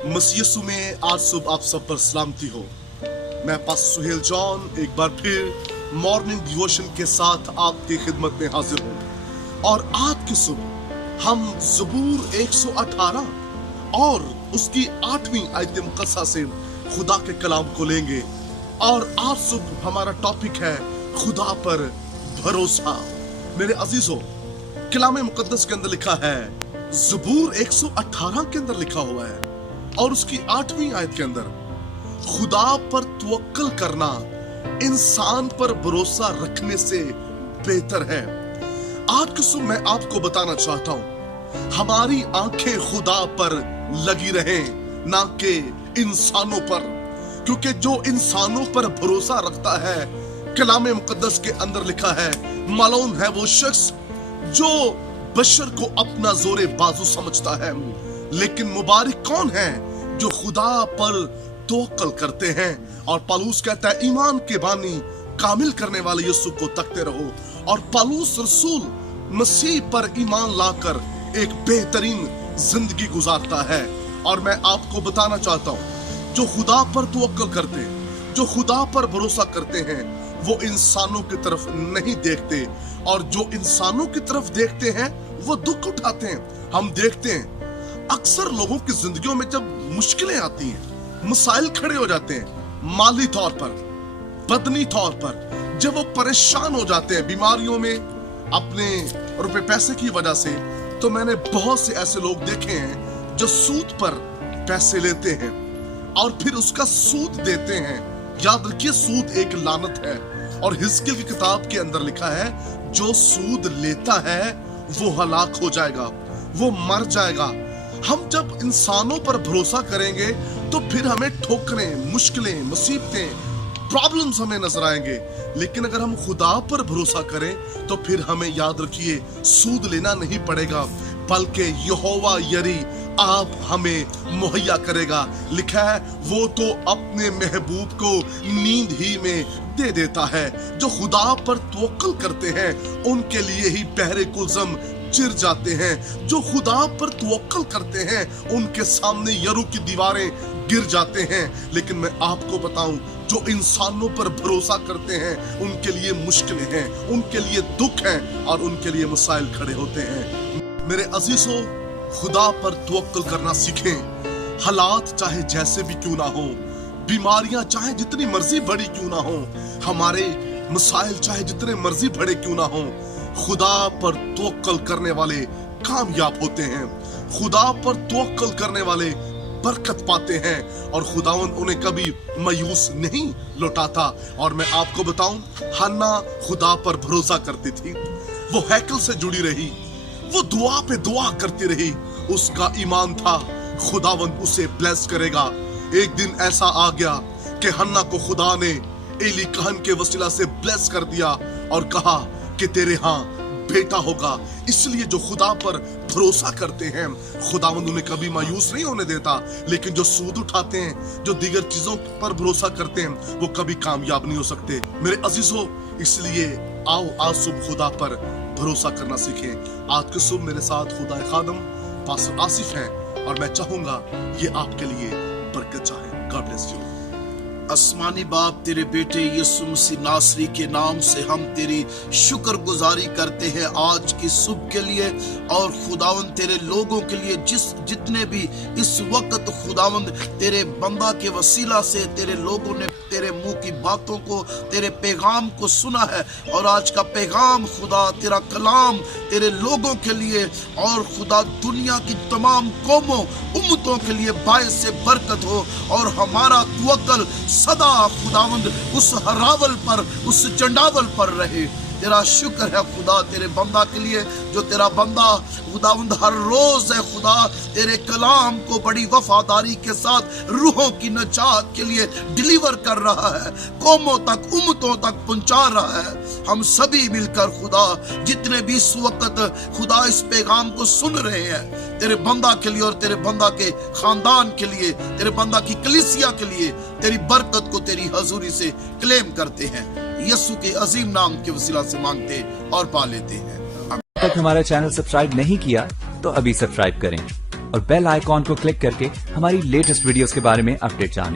मसीह यीशु में आज सुबह आप सब पर सलामती हो। मैं पास्टर सुहेल जॉन एक बार फिर मॉर्निंग डिवोशन के साथ आपकी खिदमत में हाजिर हूँ। और आज की सुबह हम ज़बूर 118 और उसकी 8वीं आयत मुक़द्दसा से खुदा के कलाम को लेंगे। और आज सुबह हमारा टॉपिक है खुदा पर भरोसा। मेरे अजीजों, कलाम मुक़द्दस के अंदर लिखा है, ज़बूर 118 के अंदर लिखा हुआ है और उसकी 8वीं आयत के अंदर, खुदा पर तवक्कल करना इंसान पर भरोसा रखने से बेहतर है। आज की सुबह मैं आपको बताना चाहता हूं, हमारी आंखें खुदा पर लगी रहें, ना कि इंसानों पर, क्योंकि जो इंसानों पर भरोसा रखता है, कलाम मुक़द्दस के अंदर लिखा है, मालूम है वो शख्स जो बशर को अपना जोरे बाजू समझता है। लेकिन मुबारक कौन है जो खुदा पर तवक्कल करते हैं। और पौलुस कहता है, ईमान के बानी कामिल करने वाले यीशु को तकते रहो। और पौलुस रसूल मसीह पर ईमान लाकर एक बेहतरीन जिंदगी गुजारता है। और मैं आपको बताना चाहता हूं, जो खुदा पर तवक्कल करते हैं, जो खुदा पर भरोसा करते हैं, वो इंसानों की तरफ नहीं देखते। और जो इंसानों की तरफ देखते हैं वो दुख उठाते हैं। हम देखते हैं अक्सर लोगों की जिंदगियों में जब मुश्किलें आती हैं, मसाइल खड़े हो जाते हैं, माली तौर पर, बदनी तौर पर, जब वो परेशान हो जाते हैं बीमारियों में, अपने रुपए पैसे की वजह से, तो मैंने बहुत से ऐसे लोग देखे हैं जो सूद पर पैसे लेते हैं और फिर उसका सूद देते हैं। याद रखिए, सूद एक लानत है। और हिजकिय्याह की किताब के अंदर लिखा है, जो सूद लेता है वो हलाक हो जाएगा, वो मर जाएगा। हम जब इंसानों पर भरोसा करेंगे तो फिर हमें ठोकरें, मुश्किलें, मुसीबतें, प्रॉब्लम्स हमें नजर आएंगे। लेकिन अगर हम खुदा पर भरोसा करें तो फिर हमें, याद रखिए, सूद लेना नहीं पड़ेगा, बल्कि यहोवा यरी आप हमें मुहैया करेगा। लिखा है, वो तो अपने महबूब को नींद ही में दे देता है। जो खुदा पर तवक्कल करते हैं उनके लिए ही बहरे कुलज़म चिर जाते हैं। जो खुदा पर तवक्कल करते हैं उनके सामने यरू की दीवारें गिर जाते हैं। लेकिन मैं आपको बताऊं, जो इंसानों पर भरोसा करते हैं उनके लिए मुश्किलें हैं, उनके लिए दुख हैं और उनके लिए मसाइल खड़े होते हैं। मेरे अजीजों, खुदा पर तवक्कल करना सीखें। हालात चाहे जैसे भी क्यों ना हो, बीमारियां चाहे जितनी मर्जी बड़ी क्यों ना हो, हमारे मसाइल चाहे जितने मर्जी बड़े क्यों ना हो, खुदा पर तवक्कल करने वाले कामयाब होते हैं। खुदा पर तवक्कल करने वाले बरकत पाते हैं और खुदावंद उन्हें कभी मायूस नहीं लौटाता। और मैं आपको बताऊं, हन्ना खुदा पर भरोसा करती थी, वो हैकल से जुड़ी रही, वो दुआ पे दुआ करती रही, उसका ईमान था खुदावंद उसे ब्लेस करेगा। एक दिन ऐसा आ गया कि हन्ना को खुदा ने एली कहन के वसीला से ब्लेस कर दिया और कहा कि तेरे यहाँ बेटा होगा। इसलिए जो खुदा पर भरोसा करते हैं, खुदावंद उन्हें कभी मायूस नहीं होने देता। लेकिन जो सूद उठाते हैं, जो दीगर चीजों पर भरोसा करते हैं, वो कभी कामयाब नहीं हो सकते। मेरे अजीजों, इसलिए आओ आज सुबह खुदा पर भरोसा करना सीखें। आज के सुबह मेरे साथ खुदा खादम पास्टर आसिफ हैं और मैं चाहूंगा ये आपके लिए बरकत चाहे। God bless you. आसमानी बाप, तेरे बेटे यीशु मसीह नासरी के नाम से हम तेरी शुक्रगुजारी करते हैं आज की सुबह के लिए। और खुदावंद तेरे लोगों के लिए जितने भी इस वक्त खुदावंद तेरे बंदा के वसीला से तेरे लोगों ने तेरे मुंह की बातों को, तेरे पैगाम को सुना है। और आज का पैगाम खुदा, तेरा कलाम तेरे लोगों के लिए और खुदा दुनिया की तमाम कौमों, उम्मतों के लिए बायस से बरकत हो। और हमारा तवक्कल सदा खुदावंद उस हरावल पर, उस चंडावल पर रहे। तेरा शुक्र है खुदा तेरे बंदा के लिए, जो तेरा बंदा खुदावंद हर रोज है खुदा तेरे कलाम को बड़ी वफादारी के साथ रूहों की नजात के लिए डिलीवर कर रहा है, कौमों तक, उम्मतों तक पहुंचा रहा है। हम सभी मिलकर खुदा, जितने भी इस वक्त खुदा इस पैगाम को सुन रहे हैं, तेरे बंदा के लिए और तेरे बंदा के खानदान के लिए, तेरे बंदा की कलीसिया के लिए तेरी बरकत को तेरी हजूरी से क्लेम करते हैं। यीशु के अजीम नाम के वसीला से मांगते और पा लेते हैं। अब तक हमारा चैनल सब्सक्राइब नहीं किया तो अभी सब्सक्राइब करें और बेल आइकॉन को क्लिक करके हमारी लेटेस्ट वीडियोस के बारे में अपडेट जानें।